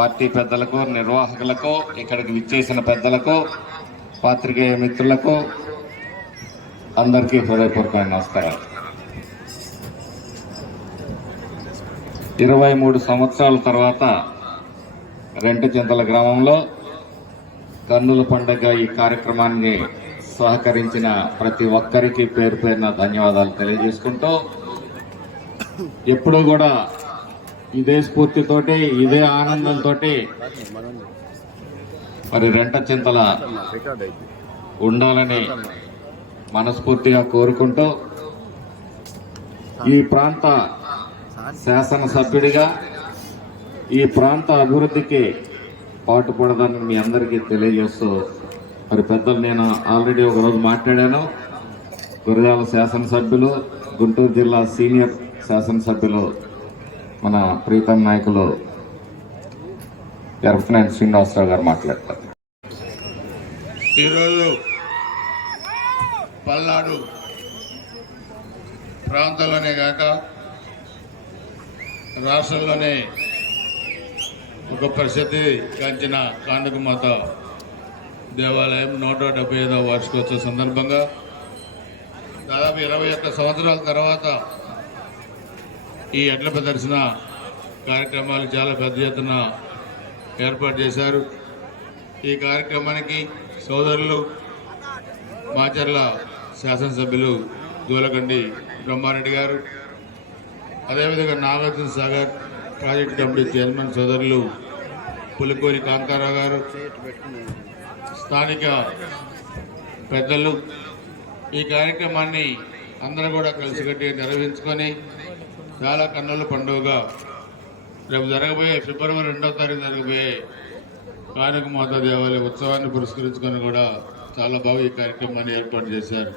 Party పెద్దలకు, నిర్వాహకులకు, ఇక్కడికి విచ్చేసిన పెద్దలకు, పాత్రికేయ మిత్రులకు అందరికీ హృదయపూర్వక నమస్కారాలు. 23 సంవత్సరాల తర్వాత రెంటచింతల గ్రామంలో కన్నుల పండుగ ఈ కార్యక్రమాన్ని సహకరించిన ప్రతి ఒక్కరికి పేరు పేరున ధన్యవాదాలు తెలియజేసుకుంటూ, ఎప్పుడూ కూడా ఇదే స్ఫూర్తితోటి, ఇదే ఆనందంతో మరి రెంటచింతల ఉండాలని మనస్ఫూర్తిగా కోరుకుంటూ, ఈ ప్రాంత శాసనసభ్యుడిగా ఈ ప్రాంత అభివృద్ధికి పాటుపడదాన్ని మీ అందరికీ తెలియజేస్తూ, మరి పెద్దలు నేను ఆల్రెడీ ఒకరోజు మాట్లాడాను. గురజాల శాసనసభ్యులు, గుంటూరు జిల్లా సీనియర్ శాసనసభ్యులు, మన ప్రీతం నాయకులు ఎర్రపనేని శ్రీనివాసరావు గారు మాట్లాడతారు. ఈరోజు పల్నాడు ప్రాంతంలోనే కాక రాష్ట్రంలోనే ఒక ప్రసిద్ధి గాంచిన కాండకమాత దేవాలయం 175వ వార్షికోత్సవ సందర్భంగా దాదాపు 21 సంవత్సరాల తర్వాత ఈ ఎడ్ల ప్రదర్శన కార్యక్రమాలు చాలా పెద్ద ఎత్తున ఏర్పాటు చేశారు. ఈ కార్యక్రమానికి సోదరులు మాచర్ల శాసనసభ్యులు దూలగండి బ్రహ్మారెడ్డి గారు, అదేవిధంగా Nagarjuna Sagar project committee chairman సోదరులు పులికూరి కాంతారావు గారు, స్థానిక పెద్దలు ఈ కార్యక్రమాన్ని అందరూ కూడా కలిసికట్టి నిర్వహించుకొని చాలా కన్నుల పండుగగా రేపు జరగబోయే ఫిబ్రవరి 2వ తారీఖు జరగబోయే కానకమాత దేవాలయ ఉత్సవాన్ని పురస్కరించుకొని కూడా చాలా బాగా ఈ కార్యక్రమాన్ని ఏర్పాటు చేశారు.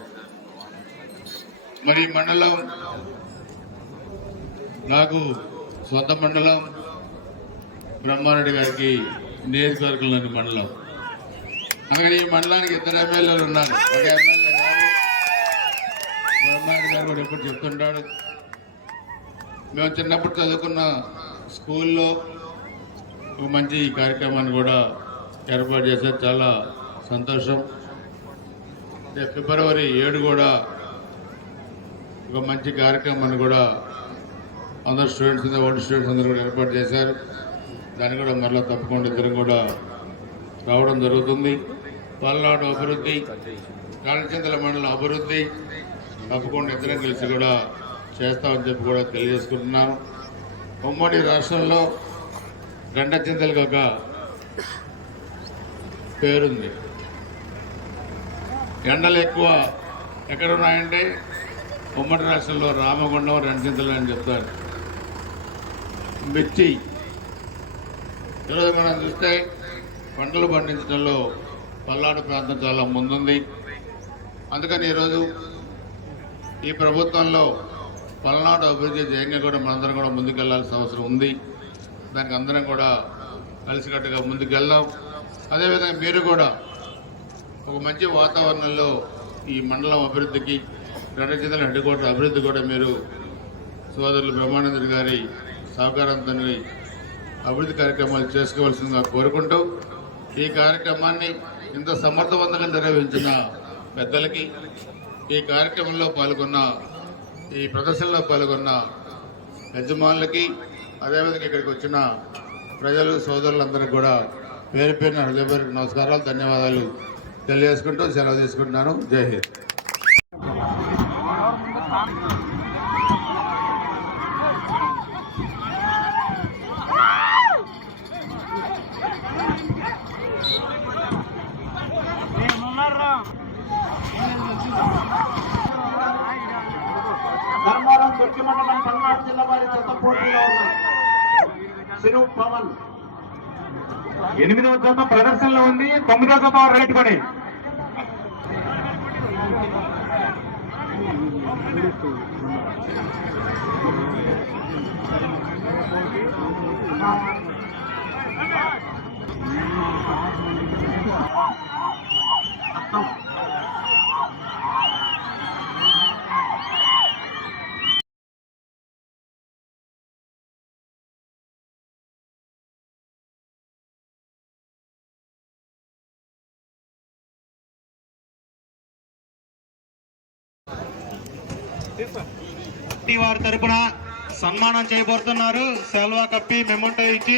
మరి ఈ మండలం నాకు సొంత మండలం, బ్రహ్మారెడ్డి గారికి నియోజకవర్గంలోని మండలం. అందుకని ఈ మండలానికి 2 ఎమ్మెల్యేలు ఉన్నారు. ఒక ఎమ్మెల్యే గారు బ్రహ్మారెడ్డి గారు కూడా ఎప్పుడు చెప్తుంటాడు, మేము చిన్నప్పుడు చదువుకున్న స్కూల్లో ఒక మంచి కార్యక్రమాన్ని కూడా ఏర్పాటు చేశారు. చాలా సంతోషం. ఫిబ్రవరి 7 కూడా ఒక మంచి కార్యక్రమాన్ని కూడా అందరు స్టూడెంట్స్, ఓల్డ్ స్టూడెంట్స్ అందరూ కూడా ఏర్పాటు చేశారు. దాన్ని కూడా మరలా తప్పకుండా ఇద్దరం కూడా రావడం జరుగుతుంది. పల్నాడు అభివృద్ధి, కాణచింతల మండలం అభివృద్ధి తప్పకుండా ఇద్దరం కలిసి కూడా చేస్తామని చెప్పి కూడా తెలియజేసుకుంటున్నాను. ఉమ్మడి రాష్ట్రంలో రెంటచింతలకు ఒక పేరుంది. ఎండలు ఎక్కువ ఎక్కడ ఉన్నాయంటే ఉమ్మడి రాష్ట్రంలో రామగుండం, రెంటచింతలు అని చెప్తారు. మిర్చి ఈరోజు మనం చూస్తే పంటలు పండించడంలో పల్నాడు ప్రాంతం చాలా ముందుంది. అందుకని ఈరోజు ఈ ప్రభుత్వంలో పల్నాడు అభివృద్ధి ధ్యేయంగా కూడా మనందరం కూడా ముందుకెళ్లాల్సిన అవసరం ఉంది. దానికి అందరం కూడా కలిసికట్టుగా ముందుకెళ్దాం. అదేవిధంగా మీరు కూడా ఒక మంచి వాతావరణంలో ఈ మండలం అభివృద్ధికి, రెంటచింతల హెడ్ క్వార్టర్ అభివృద్ధి కూడా మీరు సోదరులు బ్రహ్మానందుడి గారి సహకారంతో అభివృద్ధి కార్యక్రమాలు చేసుకోవాల్సిందిగా కోరుకుంటూ, ఈ కార్యక్రమాన్ని ఇంత సమర్థవంతంగా నిర్వహించిన పెద్దలకి, ఈ కార్యక్రమంలో పాల్గొన్న, ఈ ప్రదర్శనలో పాల్గొన్న యజమానులకి, అదేవిధంగా ఇక్కడికి వచ్చిన ప్రజలు, సోదరులందరికీ కూడా పేరు పేరున హృదయపూర్వక నమస్కారాలు, ధన్యవాదాలు తెలియజేసుకుంటూ సెలవు తీసుకుంటున్నాను. జై హింద్. ధర్మవరం దుర్గి మండలం పల్నాడు జిల్లా వారి జత పోటీలో ఉన్నాయి. సిరు పవన్ 8వ జత ప్రదర్శనలో ఉంది. 9వ జత రైట్ కొని వారి తరపున సన్మానం చేయబోతున్నారు. శాల్వా కప్పి మెమోంటో ఇచ్చి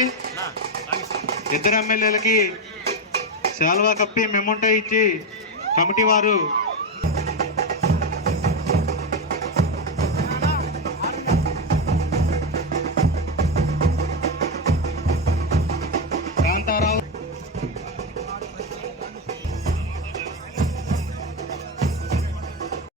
ఇద్దరు ఎమ్మెల్యేలకి శాల్వా కప్పి మెమోంటో ఇచ్చి కమిటీ వారు